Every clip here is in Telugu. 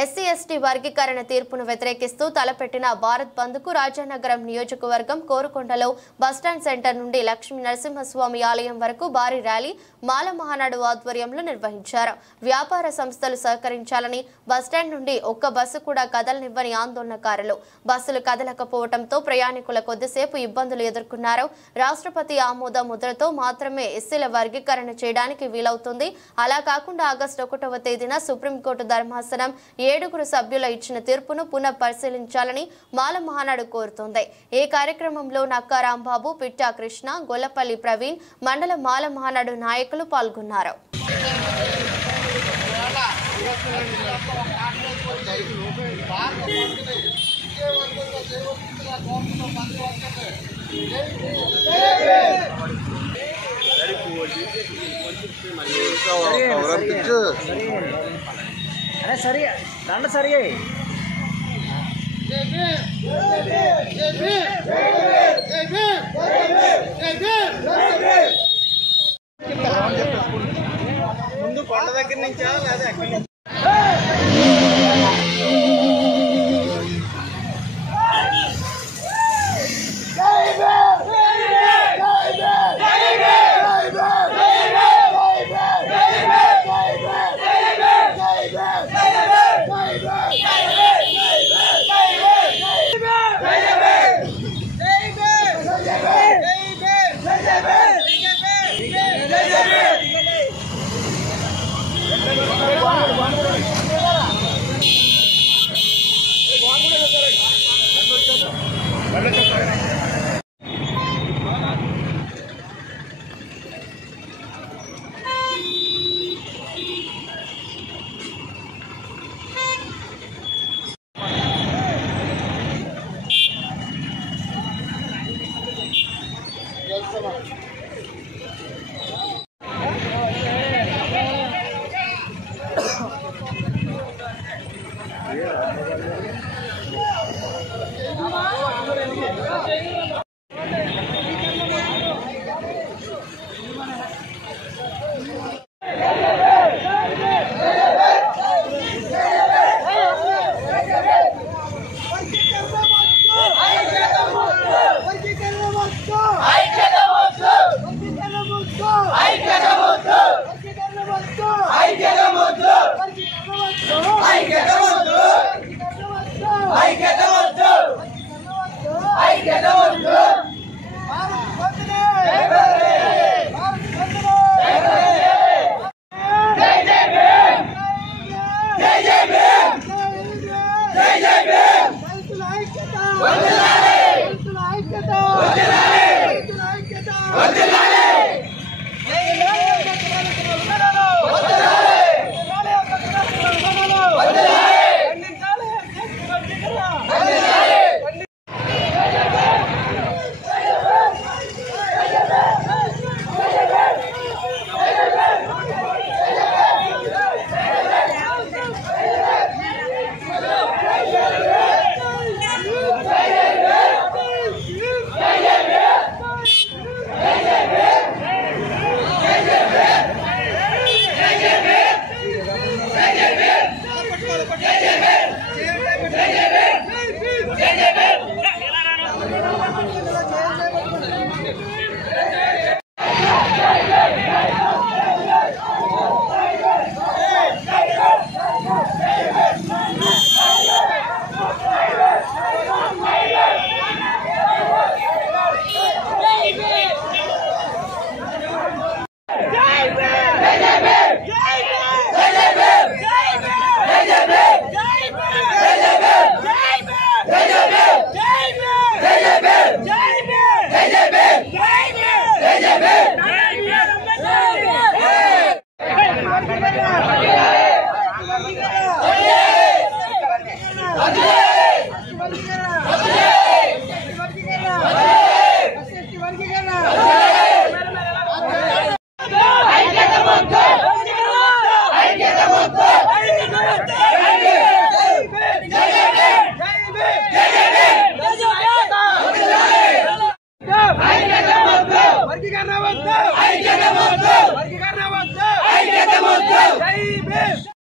ఎస్సీ ఎస్టీ వర్గీకరణ తీర్పును వ్యతిరేకిస్తూ తలపెట్టిన భారత్ బంద్ కు రాజానగరం నియోజకవర్గం కోరుకొండలో బస్టాండ్ సెంటర్ నుండి లక్ష్మీ నరసింహస్వామి ఆలయం వరకు భారీ ర్యాలీ మాల మహానాడు ఆధ్వర్యంలో నిర్వహించారు. వ్యాపార సంస్థలు సహకరించాలని బస్టాండ్ నుండి ఒక్క బస్సు కూడా కదలనివ్వని ఆందోళనకారులు. బస్సులు కదలకపోవడంతో ప్రయాణికుల కొద్దిసేపు ఇబ్బందులు ఎదుర్కొన్నారు. రాష్ట్రపతి ఆమోద ముద్రతో మాత్రమే ఎస్సీల వర్గీకరణ చేయడానికి వీలవుతుంది. అలా కాకుండా ఆగస్టు 1వ తేదీన సుప్రీంకోర్టు ధర్మాసనం 7 సభ్యుల ఇచ్చిన తీర్పును పునః పరిశీలించాలని మాల మహానాడు కోరుతోంది. ఈ కార్యక్రమంలో నక్కా రాంబాబు, పిట్టా కృష్ణ, గొల్లపల్లి ప్రవీణ్, మండల మాల మహానాడు నాయకులు పాల్గొన్నారు. अरे सरी దండ సరి ముందు కొండ దగ్గర నుంచా లేదా ఎక్కడి నుంచి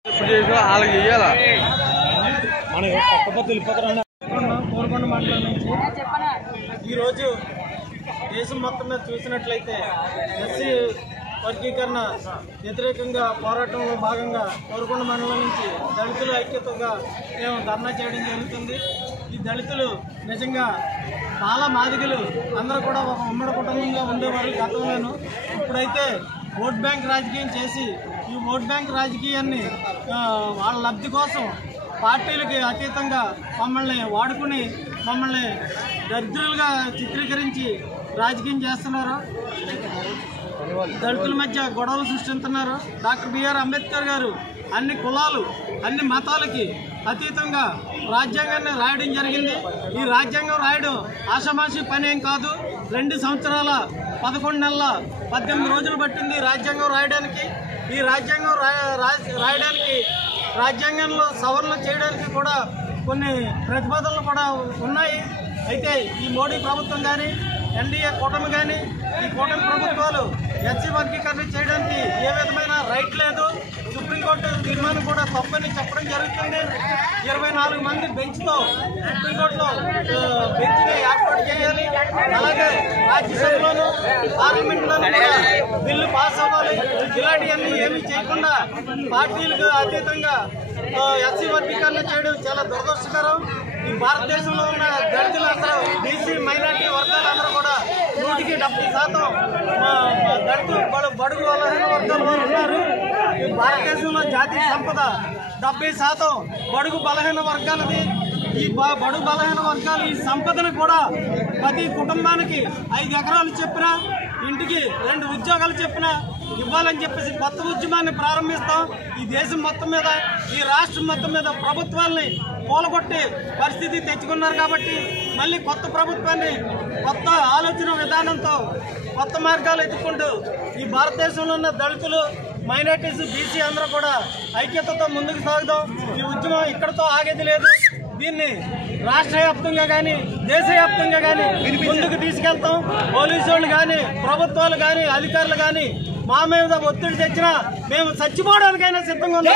ఇప్పుడు చేసిన వాళ్ళకి చెయ్యాలా? కోరుకొండ మండలం నుంచి ఈరోజు దేశం మొత్తం మీద చూసినట్లయితే ఎస్సీ వర్గీకరణ వ్యతిరేకంగా పోరాటంలో భాగంగా కోరుకొండ మండలం నుంచి దళితుల ఐక్యతగా మేము ధర్నా చేయడం జరుగుతుంది. ఈ దళితులు నిజంగా చాలా మాదిగలు అందరూ కూడా ఒక ఉమ్మడి కుటుంబంగా ఉండేవారు గతంలోనూ. ఇప్పుడైతే ఓట్ బ్యాంక్ రాజకీయం చేసి ఈ ఓట్ బ్యాంక్ రాజకీయాన్ని వాళ్ళ లబ్ధి కోసం పార్టీలకి అతీతంగా మమ్మల్ని వాడుకుని మమ్మల్ని దరిద్రులుగా చిత్రీకరించి రాజకీయం చేస్తున్నారు. దళితుల మధ్య గొడవలు సృష్టిస్తున్నారు. డాక్టర్ బిఆర్ అంబేద్కర్ గారు అన్ని కులాలు అన్ని మతాలకి అతీతంగా రాజ్యాంగాన్ని రాయడం జరిగింది. ఈ రాజ్యాంగం రాయడం ఆషామాషి పని ఏం కాదు. 2 సంవత్సరాల 11 నెలల 18 రోజులు పట్టింది రాజ్యాంగం రాయడానికి. ఈ రాజ్యాంగం రాయడానికి రాజ్యాంగంలో సవరణలు చేయడానికి కూడా కొన్ని ప్రతిపాదనలు కూడా ఉన్నాయి. అయితే ఈ మోడీ ప్రభుత్వం కానీ ఎన్డీఏ కూటమి కానీ ఈ కూటమి ప్రభుత్వాలు ఎస్సీ వర్గీకరణ చేయడానికి ఏ విధమైన రైట్ లేదు. సుప్రీంకోర్టు తీర్మానం కూడా తప్పని చెప్పడం జరుగుతుంది. 24 మంది బెంచ్తో సుప్రీంకోర్టులో బెంచ్ని ఏర్పాటు చేయాలి. అలాగే రాజ్యసభలోను పార్లమెంట్లోనూ కూడా బిల్లు పాస్ అవ్వాలి. ఇలాంటివన్నీ ఏమీ చేయకుండా పార్టీలకు అతీతంగా ఎస్సీ వర్గీకరణ చేయడం చాలా దురదృష్టకరం. ఈ భారతదేశంలో ఉన్న దళితులందరూ బీసీ మైనార్టీ వర్గాలందరూ కూడా 100% దళితులు బడుగు బలహీన వర్గాల వారు ఉన్నారు. ఈ భారతదేశంలో జాతీయ సంపద 70% బడుగు బలహీన వర్గాలది. ఈ బడుగు బలహీన వర్గాలు ఈ సంపదను కూడా ప్రతి కుటుంబానికి 5 ఎకరాలు చెప్పినా ఇంటికి 2 ఉద్యోగాలు చెప్పినా ఇవ్వాలని చెప్పేసి కొత్త ఉద్యమాన్ని ప్రారంభిస్తాం. ఈ దేశం మొత్తం మీద ఈ రాష్ట్రం మొత్తం మీద ప్రభుత్వాల్ని కూలగొట్టి పరిస్థితి తెచ్చుకున్నారు. కాబట్టి మళ్ళీ కొత్త ప్రభుత్వాన్ని కొత్త ఆలోచన విధానంతో కొత్త మార్గాలు ఎత్తుకుంటూ ఈ భారతదేశంలో ఉన్న దళితులు మైనార్టీస్ బీసీ అందరూ కూడా ఐక్యతతో ముందుకు సాగుదాం. ఈ ఉద్యమం ఇక్కడతో ఆగేది లేదు. దీన్ని రాష్ట్ర వ్యాప్తంగా కానీ దేశవ్యాప్తంగా కానీ ముందుకు తీసుకెళ్తాం. పోలీసు వాళ్ళు కానీ ప్రభుత్వాలు కానీ అధికారులు కానీ మా మీద ఒత్తిడి తెచ్చినా మేము చచ్చిపోవడానికైనా సిద్ధంగా ఉన్నాం.